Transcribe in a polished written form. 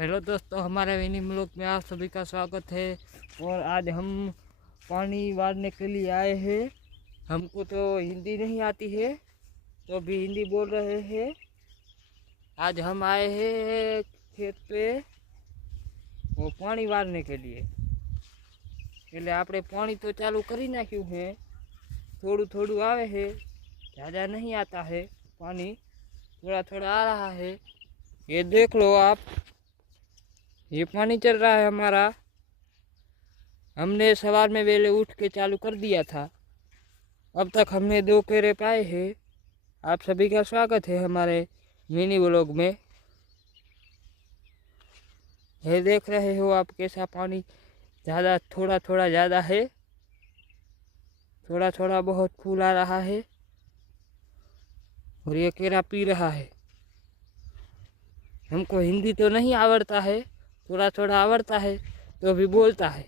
Hello दोस्तों, हमारे विनी blog में आप सभी का स्वागत है। और आज हम पानी वारने के लिए आए हैं। हमको तो हिंदी नहीं आती है, तो भी हिंदी बोल रहे हैं। आज हम आए हैं खेत पे वो पानी वारने के लिए। એટલે આપણે पानी तो चालू કરી નાખ્યું है, थोड़ू थोड़ू आवे है, ज़्यादा नहीं आता है पानी, थोड़ा थोड़ा आ रहा है। ये देख लो आप, ये पानी चल रहा है हमारा। हमने सवार में वेले उठ के चालू कर दिया था। अब तक हमने 2 केरे पाए हैं। आप सभी का स्वागत है हमारे मिनी व्लॉग में। ये देख रहे हो आप कैसा पानी ज़्यादा, थोड़ा थोड़ा ज़्यादा है, थोड़ा थोड़ा बहुत फूल आ रहा है। और ये केरा पी रहा है। हमको हिंदी तो नहीं आवड़ता है, थोड़ा थोड़ा आवड़ता है, तो भी बोलता है।